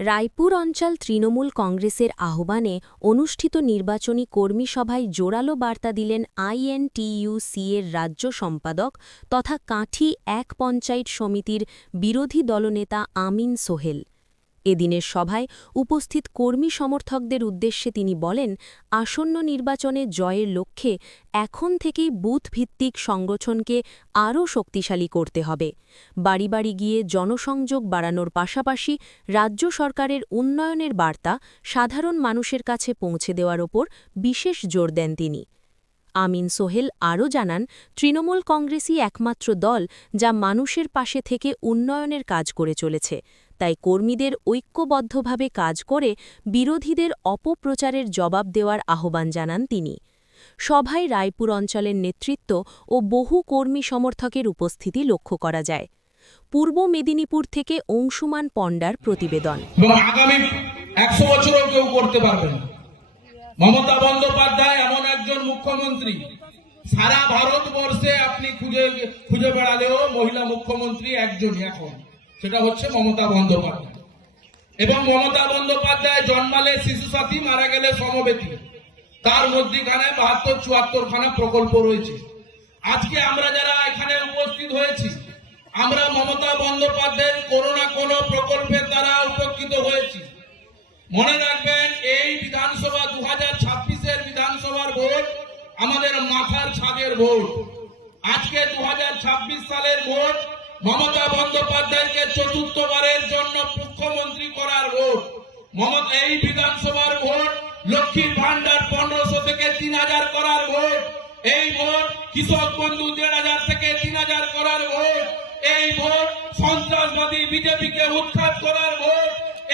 রায়পুর অঞ্চল তৃণমূল কংগ্রেসের আহ্বানে অনুষ্ঠিত নির্বাচনী কর্মী সভায় জোরালো বার্তা দিলেন আইএনটিইউসি-এর রাজ্য সম্পাদক তথা কাঁঠি এক পঞ্চায়েত সমিতির বিরোধী দলনেতা আমিন সোহেল। এদিনের সভায় উপস্থিত কর্মী সমর্থকদের উদ্দেশ্যে তিনি বলেন, আসন্ন নির্বাচনে জয়ের লক্ষ্যে এখন থেকেই বুথভিত্তিক সংগঠনকে আরও শক্তিশালী করতে হবে। বাড়ি বাড়ি গিয়ে জনসংযোগ বাড়ানোর পাশাপাশি রাজ্য সরকারের উন্নয়নের বার্তা সাধারণ মানুষের কাছে পৌঁছে দেওয়ার ওপর বিশেষ জোর দেন তিনি। আমিন সোহেল আরও জানান, তৃণমূল কংগ্রেসই একমাত্র দল যা মানুষের পাশে থেকে উন্নয়নের কাজ করে চলেছে, তাই কর্মীদের ঐক্যবদ্ধভাবে কাজ করে বিরোধীদের অপপ্রচারের জবাব দেওয়ার আহ্বান জানান তিনি। সভায় রায়পুর অঞ্চলের নেতৃত্ব ও বহু কর্মী সমর্থকের উপস্থিতি লক্ষ্য করা যায়। পূর্ব মেদিনীপুর থেকে অংশুমান পণ্ডার প্রতিবেদন। আগামী 100 বছরও কেউ করতে পারবে না। মমতা বন্দ্যোপাধ্যায় এমন একজন মুখ্যমন্ত্রী, সারা ভারতবর্ষে আপনি খুঁজে বেড়ালেও মহিলা মুখ্যমন্ত্রী একজনই এখন, সেটা হচ্ছে মমতা বন্দ্যোপাধ্যায়। এবং মমতা বন্দ্যোপাধ্যায় জন্মালে শিশু সাথী, মারা গেলে সমবেতী, তার মধ্যখানে 72-74 খানা প্রকল্প রয়েছে। আজকে আমরা যারা এখানে উপস্থিত হয়েছি, আমরা মমতা বন্দ্যোপাধ্যায়ের কোনো না কোনো প্রকল্পের দ্বারা উপকৃত হয়েছি। মনে রাখবেন, এই বিধানসভা 2026-এর বিধানসভার ভোট আমাদের মাথার ছাদের ভোট। আজকে 2026 সালের ভোট মমতা বন্দ্যোপাধ্যায়কে চতুর্থবারের জন্য মুখ্যমন্ত্রী করার ভোট। এই বিধানসভার ভোট লক্ষ্মীর ভান্ডার 1500 থেকে 3000 করার ভোট। এই ভোট কৃষক বন্ধু 1500 থেকে 3000 করার ভোট। এই ভোট সন্ত্রাসবাদী বিজেপিকে উৎখাত করার ভোট।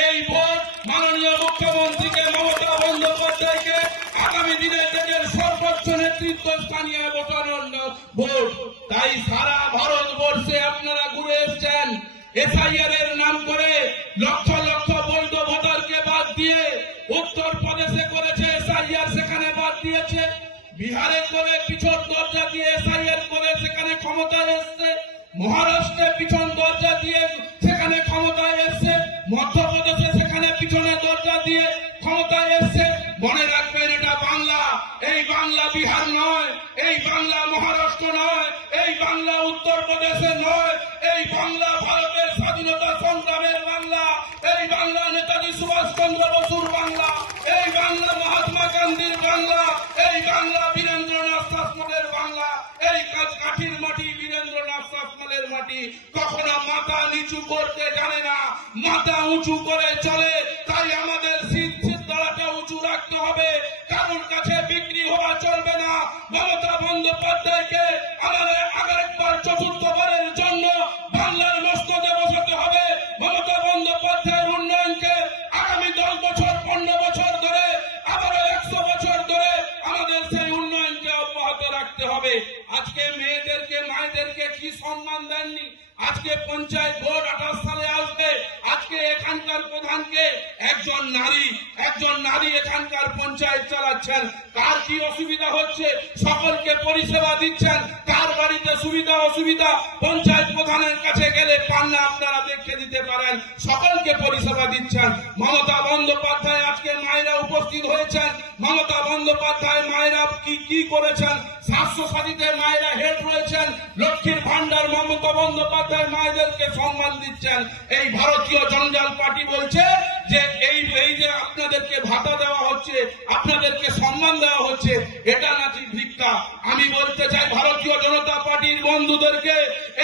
এই ভোট মাননীয় মুখ্যমন্ত্রীকে মমতা বন্দ্যোপাধ্যায়কে আগামী দিনে দেশের সর্বোচ্চ নেতৃত্ব স্থানীয় বসানোর ভোট। তাই সারা ভারতবর্ষে আপনারা ঘুরে এসছেন, এসআইআর এর নাম করে লক্ষ লক্ষ বৈধ ভোটারকে বাদ দিয়ে উত্তরপ্রদেশে করেছে এসআইআর, সেখানে বাদ দিয়েছে। বিহারে করে পিছন দরজা দিয়ে এসআইআর করে সেখানে ক্ষমতায় এসছে। মহারাষ্ট্রে পিছন দরজা দিয়ে সেখানে ক্ষমতায় এসছে। মধ্যপ্রদেশে সেখানে পিছনে দরজা দিয়ে ক্ষমতায় এসছে। মনে রাখবেন, এটা বাংলা। এই বাংলা বিহার নয়, এই বাংলা মহারাষ্ট্র নয়, এই বাংলা উত্তরপ্রদেশে নয়, এই বাংলা ভারতের স্বাধীনতা সংগ্রামের বাংলা। এই বাংলা নেতাজি সুভাষচন্দ্র বসুর বাংলা। এই বাংলা মহাত্মা গান্ধীর বাংলা। এই বাংলা বীরেন্দ্রনাথ শাসমলের বাংলা। এই কাঠির মাটি বীরেন্দ্রনাথ শাসমলের মাটি। কখনো মাথা নিচু করতে জানে না, মাথা উঁচু করে চলে। তাই আমাদের সিদ্ধারাটা উঁচু রাখতে হবে, কারোর কাছে বিক্রি হওয়া চলবে না। মমতা বন্দ্যোপাধ্যায়কে আমাদের আরেকবার চতুর্থবারের জন্য বাংলার মস্তদে বসাতে হবে। মমতা বন্দ্যোপাধ্যায়ের উন্নয়নকে আগামী 10 বছর 15 বছর ধরে, আবারও 100 বছর ধরে আমাদের সেই উন্নয়নকে অব্যাহত রাখতে হবে। আজকে মেয়েদেরকে, মায়েদেরকে কি সম্মান দেননি? আজকে পঞ্চায়েত ভোট 28 সালে আসবে। আজকে এখানকার প্রধানকে একজন নারী এখানকার পঞ্চায়েত চালাচ্ছেন। কার কি অসুবিধা হচ্ছে? সকলকে পরিষেবা দিচ্ছেন। কার বাড়িতে সুবিধা অসুবিধা পঞ্চায়েত প্রধানের কাছে গেলে পান্না আপনারা দেখে দিতে পারেন। সকলকে পরিষেবা দিচ্ছেন। মমতা বন্দ্যোপাধ্যায় আজকে মায়েরা উপস্থিত হয়েছেন। মমতা বন্দ্যোপাধ্যায় মায়েরা কি করেছেন? স্বাস্থ্য সাথীতে মায়েরা হেড রয়েছেন। লক্ষ্মীর ভান্ডার মমতা বন্দ্যোপাধ্যায় মায়েদেরকে সম্মান দিচ্ছেন। এই ভারতীয় জঞ্জাল পার্টি বলছে যে এই যে আপনাদেরকে ভাতা দেওয়া হচ্ছে, আপনাদেরকে সম্মান দেওয়া হচ্ছে, এটা নাকি ভিক্ষা। আমি বলতে চাই ভারতীয় জনতা পার্টির বন্ধুদেরকে,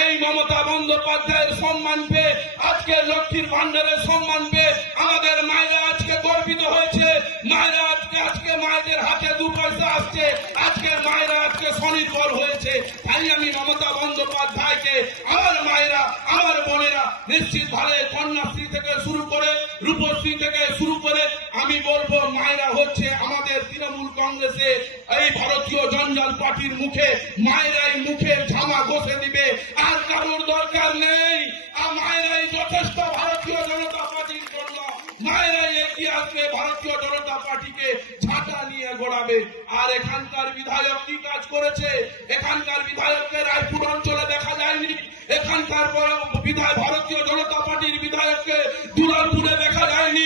এই মমতা বন্দ্যোপাধ্যায়ের সম্মান পেয়ে, আজকে লক্ষ্মীর ভান্ডারের সম্মান পেয়ে আমাদের মায়েরা আজকে গর্বিত হয়েছে। মায়েরা আজকে মায়েদের হাতে 2 পয়সা আসছে। আজকের মায়েরা আজকে স্বনির্ভর হয়েছে। তাই আমি মমতা বন্দ্যোপাধ্যায়কে, আমার মায়েরা, আমার বোনেরা, নিশ্চিতভাবে কন্যাশ্রী থেকে শুরু করে, রূপশ্রী থেকে শুরু করে আমি বলবো, মায়েরা হচ্ছে আমাদের তৃণমূল কংগ্রেসে এই ভারতীয় জঞ্জাল পার্টির মুখে, মায়েরাই মুখের ঝামা ঘষে দিবে, আর কারোর দরকার নেই। আর মায়েরাই যথেষ্ট ভারতীয় জনতা পার্টির জন্য। মায়েরাই এগিয়ে আসবে, ভারতীয় জনতা পার্টিকে ঝাঁটা নিয়ে গড়াবে। আর এখানকার বিধায়ক কি কাজ করেছে? এখানকার বিধায়ককে রায়পুর অঞ্চলে দেখা যায়নি। এখানকার ভারতীয় জনতা পার্টির বিধায়ককে দুলালপুরে দেখা যায়নি।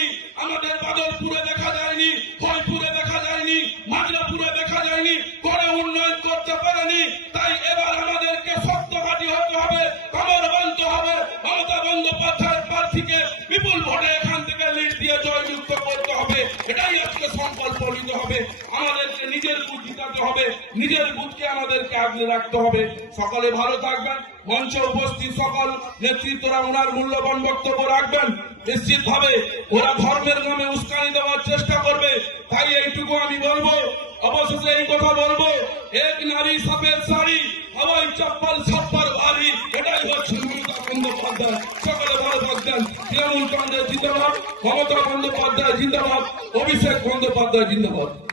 আগলে রাখতে হবে। সকলে ভালো থাকবেন। মঞ্চে উপস্থিত সকল নেতৃত্বরা ওনার মূল্যবান বক্তব্য রাখবেন। নিশ্চিত ভাবে ওরা ধর্মের নামে উস্কানি দেওয়ার চেষ্টা করবে, তাই এইটুকু আমি বলবো। অবশেষে এই কথা বলবো, এক নারী সফেদ শাড়ি, হাওয়াই চপ্পল সব্বর ভারী, এটাই হচ্ছে মমতা বন্দ্যোপাধ্যায়। সকলে ভালো থাকবেন। তৃণমূল কংগ্রেস জিন্দাবাদ, মমতা বন্দ্যোপাধ্যায় জিন্দাবাদ, অভিষেক বন্দ্যোপাধ্যায় জিন্দাবাদ।